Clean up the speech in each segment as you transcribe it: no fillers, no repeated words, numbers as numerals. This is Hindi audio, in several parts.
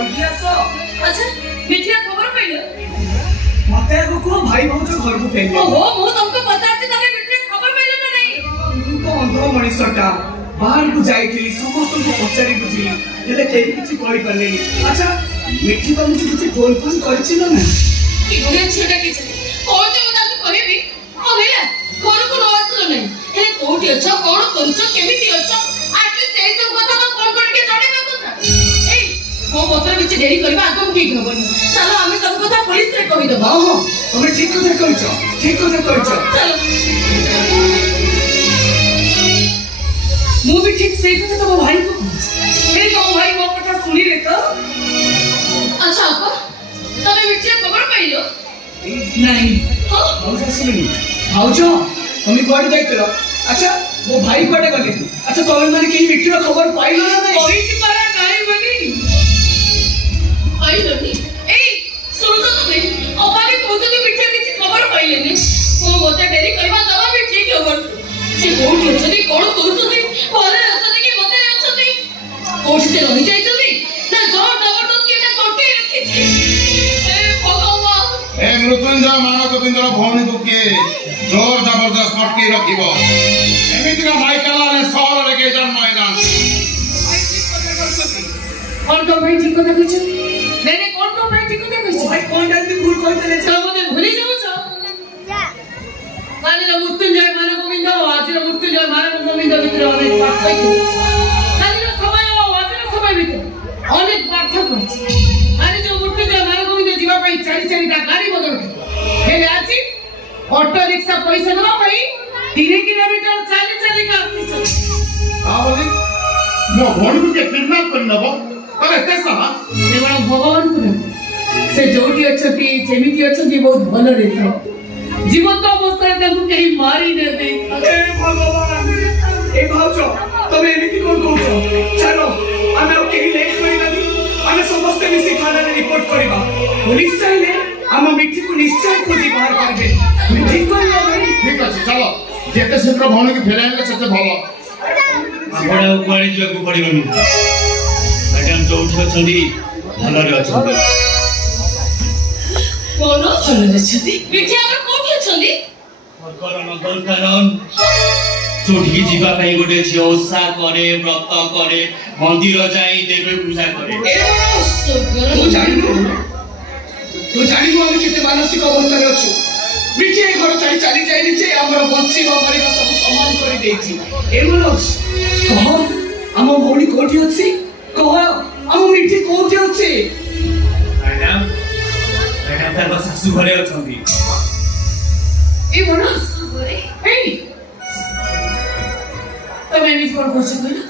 जल्दी आस। अच्छा मिठिया खबर पाइलो मते को भाई भाउज घर को फेल। ओहो मु तुमको पचारती तमे मिठिया खबर पाइलो ना नहीं तो अंध मनीषटा बाहर को जाइली समस्त को पचारि बुझिली हेले केही किछि कहि परलेनी। अच्छा मिठी तुमको किछि फोन फोन करछि ना ना कि गुणे छेटा किछि कोन ते मता को कहबी ओ हेला घर को न आसलो नहीं हे कोठी अछ कोन करछ केमिति अछ एटलीस्ट ए सब କଥା तो फोन करके जणेबा କଥା। ए मो पत्र बिच देरी करबा आगम ठीक होबनी चलो हम सब କଥା पुलिस रे कहि दबा। हां तुम ठीक कथा कहछ चलो मु भी ठीक से कथा तो भाई को हे तो भाई मो कथा सुनी रे तो। अच्छा आपा तमे मिठिया खबर पाइलो नहीं भाउज सुनी भाउज तुम कोड जाइतलो। अच्छा वो भाई कोडे गले। अच्छा तुम माने के मिठी खबर पाइलो ना नहीं कोई की पारा नाही बनी आइलो नी ए सुनो तो तुमे अपाले कोते के मिठिया किछि खबर पाइले नी मो मोते डेरी करबा दबा भी ठीक होबन से कोठी अछनी कोन करूतनी बोले अछनी कि मोते अछनी कोठी से रहि जाइछनी ना जोर जबरदस्ती एटा कोटे रखिछि। ए भगवान ए मृत्युंजय मानव गोविंदर भौणी को के जोर जबरदस्त कटके रखिबो एमिति का माइकला ने सहर रे के जन्म मैदान और तो भाई ठीक कथा कहछ नहीं नहीं कौन तो भाई ठीक कथा कहछ भाई कोन डालती भूल कहि देले तो मते भूली जाऊ छ काली मृत्युंजय मानव गोविंद आज मृत्युंजय मानव गोविंद भितर अनेक पार्थक्य काली समय और आज समय भितर अनेक पार्थक्य अछि। आज जो मृत्युंजय मानव गोविंद जीवा पई चारि ता गाड़ी बदल हेले आछि ऑटो रिक्शा पैसा दबा पई 3 किलोमीटर चाली का आछि। आ बोली मो भौणी को के किडनैप कर नबो अरे कैसा एवं भगवान को से जोटी अछती जेमिति अछती बहुत भलो रहतो जीवन तो अवस्था ताकू कहीं मारी दे दे। ए भगवान ए भाउज तुम एमिति कोन कहछ चलो आमे केही लेट करिबानी आमे समस्त मिसी थाना रे रिपोर्ट करिबा पुलिस चाहे हम मिठी को निश्चय खोजी बाहर करबे ठीक करियो भाई। ठीक अछि चलो जेते शीघ्र भौणी के फेराइले सेते भलो आपण उपाड़ी जको पड़िबनी मैडम जोठी अछंदी भलो रे अछंदी कोनो भलो रे छथि मिठिया पर कोठी अछंदी सरकार नंदन कारण जोठी जीवा पई गोटे झियो ओसा करे व्रत करे मंदिर जाई देवे पूजा करे। तू जानिबो हम केते मानसिक अवस्था रे अछु मिठी घर चली जाइली जे हमर बच्ची मरिबा सब समान करि देछि। ए मनोज कह हम भौणी कोठी अछि कह हम मिठी कोठी अछि। मैडम तार सासू घरे अछंदी। ए मनोज ए तमे नि कोन कोछ कहिला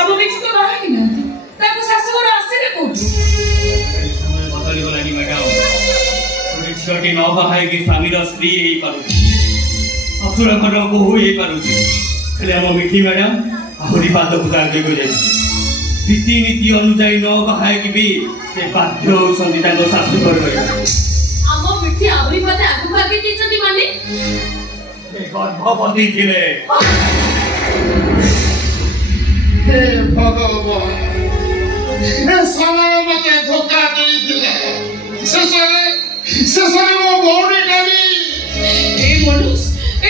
अब मिठी तो बाहर कि नथि ताको सासू घर आसे रे कोठी समय बदली गलानी मैडम थोड़ी छोटी न बाहाय के स्वामीर स्त्री हेई पारु असुर कर को होई पारु खले हम मिठी मैडम आहुरी पाद पुकार दे गई रीति नीति अनुसार न बाहाय कि भी से बाध्य होसंदी ताको सासू घर गई हम मिठी आहुरी पाद आगु भागे जेचंदी माने से गर्भवती थिले। हे भगवान ए समय मते धोखा देई दिले सेसरे मो भौणी डाली। ए मनोज ए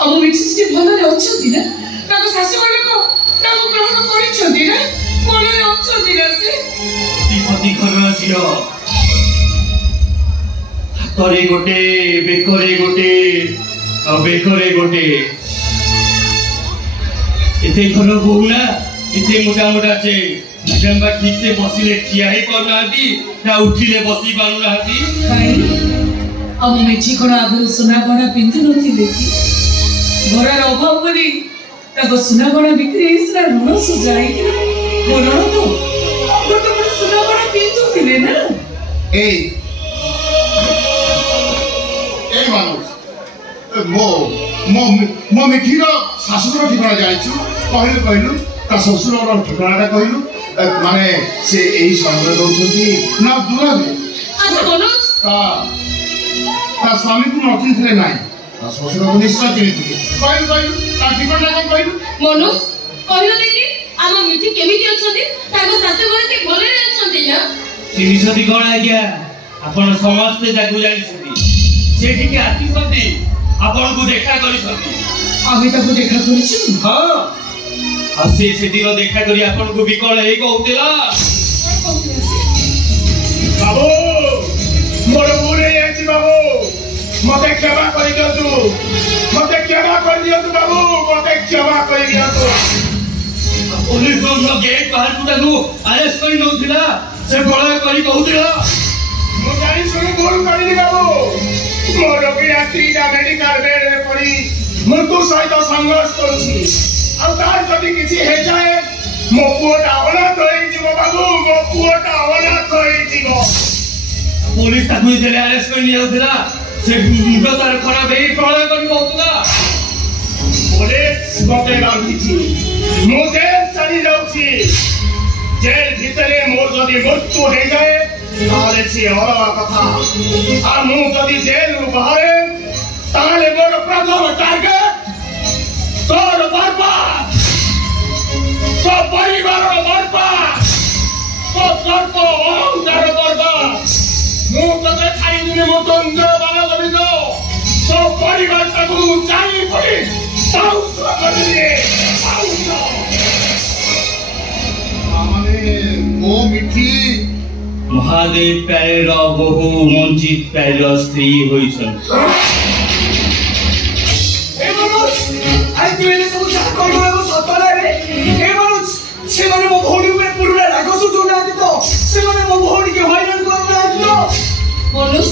अब मिठी से भलो रे अछंदी ना ताको सासू घर को ताको ग्रहण करिछंदी ना भलो रे अछंदी ना से पति घर झियो हातरे गोटे बेकरे गोटे बेकरे गोटे एते घर बोला एते मोटा मोटा छे मैडम बा ठीक से बसिले ठिया ही करनाती ना उठिले बसी पारुनाती भाई अब मिठी कोन आगु सुना गणा पिंधु नथिले कि घरर अभाव परी ताको सुना गणा बिक्री इसरा ऋण सुजाई ऋण तो सुना गणा पिंधु थिले ना। ए मानुस मो मो मो मिठीर शाशुर ठिकाना जाइछु कहलु ता ससुरर ठिकानाटा कहलु माने से एही समय दउछंती ना दूर आज मनोज ता स्वामी को नोटिस रे नाही ता ससुर को निश्चय चिन्हित कहलु ता ठिकाना को कहलु मनोज कहलो देखि आम ଆମ ମିଠି କେମିତି ଅଛନ୍ତି ତାଙ୍କ ଶାଶୁ ଘରେ ସେ ଭଲରେ ଅଛନ୍ତି ନା ଚିନିଛନ୍ତି କଣ ଆଜ୍ଞା ଆପଣ ସମସ୍ତେ ତାକୁ ଜାଣିଛନ୍ତି ସେ ଟିକେ ଆସିଛନ୍ତି ଆପଣଙ୍କୁ ଦେଖା କରିଛନ୍ତି আমি তাকে দেখা করেছি ହଁ ଆଉ ସେ ସେଦିନ ଦେଖା କରି ଆପଣଙ୍କୁ ବିକଳ ହେଇ କହୁଥିଲା ବାବୁ ମୋର ଭୁଲ ହେଇଯାଇଛି ବାବୁ ମତେ କ୍ଷମା କରିଦିଅନ୍ତୁ ବାବୁ ମତେ କ୍ଷମା କରିଦିଅନ୍ତୁ पुलिस गेट बाहर को अरेस्ट कर नौथिला से बड़ा करी कहउथिला मु जाई सुनी भूल करिली बाबू मोर रोगी स्त्री का मेडिकल बेड रे पड़ी मृत्यु सहित संघर्ष करूछी आ तार जदी किछि हे जाए मो पुओटा अनाथ होई जीवो बाबू मो पुओटा अनाथ होई जीवो पुलिस ताकू जेले अरेस्ट कर नियाउथिला से मुंड तार खराब हे बड़ा करी कहउथिला पुलिस मते बांधिछि मु जेल चली जाउछि जेल भितरे मोर जदी मृत्यु हे जाए ताले छी अलगा कथा आ मु जदी जेल रु बाहरे ताले मोर प्रथम टार्गेट तोर बर्बाद तो परिवार बर्बाद तो सर्प अहंकार बर्बाद मु तते खाई दिने मो तंत्र बाला गबि दो तो परिवार ताकू चाई पड़ी साउथ करदिए साउथ आमाने ओ मिठी महादेव प्यारेर बहु मंजित प्यारेर स्त्री होइछन् ए मनोज आई तू एने सब जा कहलो सतला रे ए मनोज से माने मो भौणी पे पुरुला रागसु दोना तो से माने मो भौणी के हैरान करना तो मनोज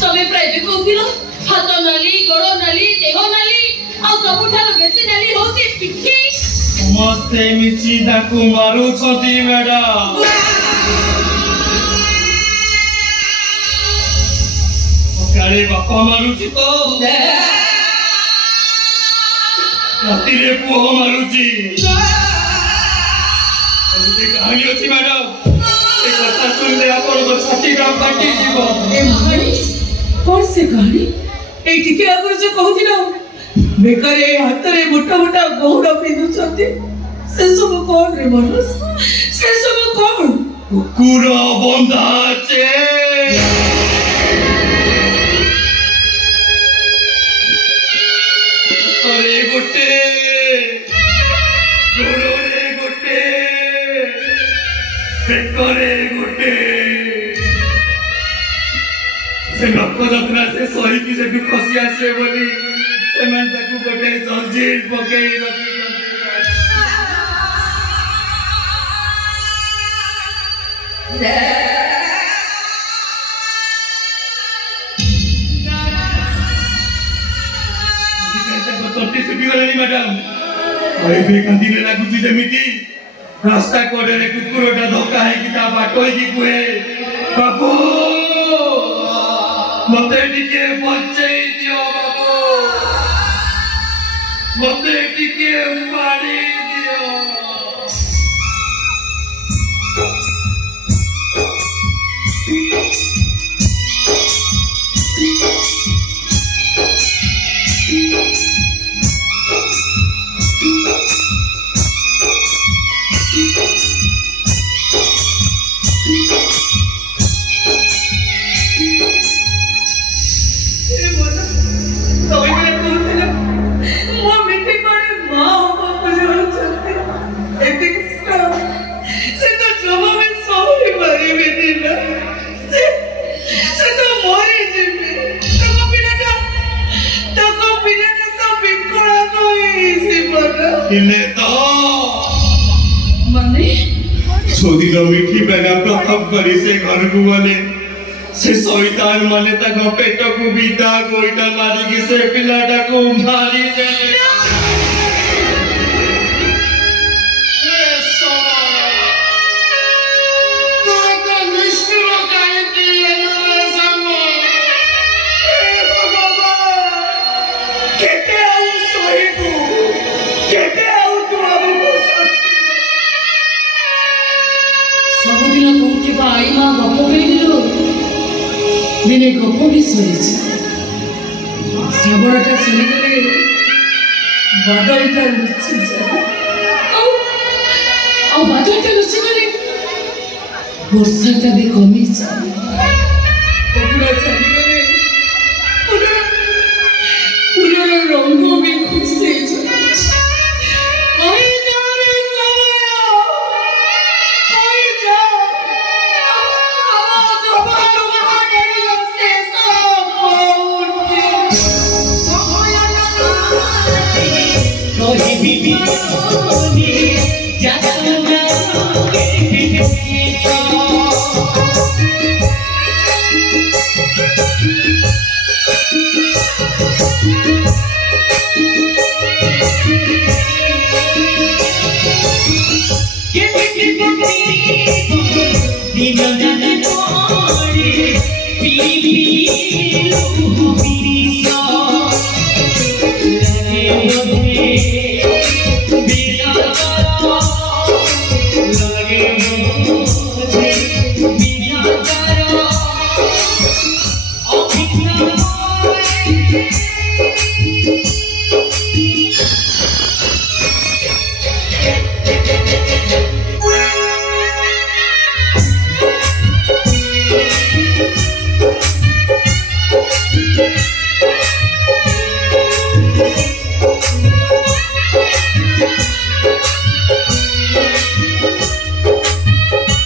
तमे प्राइवेट कहथिलो हाथ नाली गोड़ नाली देह नाली आ सबठारो बेसी नाली होसी पिठी समस्ते मिछि ताकू मारुछथि मैडम सकाळे बापा मारुछि तो रातिरे पुओ मारुछि अबे कहानी अछि मैडम ए कथा सुनले आपन छाती का फाटी जीवो ए कहानी कौन से कहानी ए टिके आगर जो कहथिलो बेकारे हातरे मोटा मोटा गौड़ा पिंदुछते से सब कोन रे मनोज से सब कोन कुकुर बंधा छे अरे गोटे गोड़े गोटे पेटरे गोटे से लोक जत्रा से सही की से खसी आसे बोली सेमान ताकू गोटे जंजीर पकेई रखी मैडम कांदिले लगुची जमीती रास्ता कोडे कुकुरटा धोका है कि ता बाटोई की कुए बाबू मते टिके बचई दियो बाबू मते टिके मारी दियो छोदी मिठी बेना प्रथम करी से घर को गले से शैतान माने तक पेट को बीता कोईटा मारी की से पिलाटा को मारी दे आई मां गप कहिलो मैंने गप भी सुनी श्रावणटा सुनिगले बादलटा लुचि ଆଉ ବାଦଲଟା ଲୁଚିଗଲେ ବର୍ଷାଟା ବି କମି ଚାଲେ କୁକୁଡ଼ା ଚାଲିଗଲେ ଫୁଲର ରଙ୍ଗ ବି ଖୁସି Di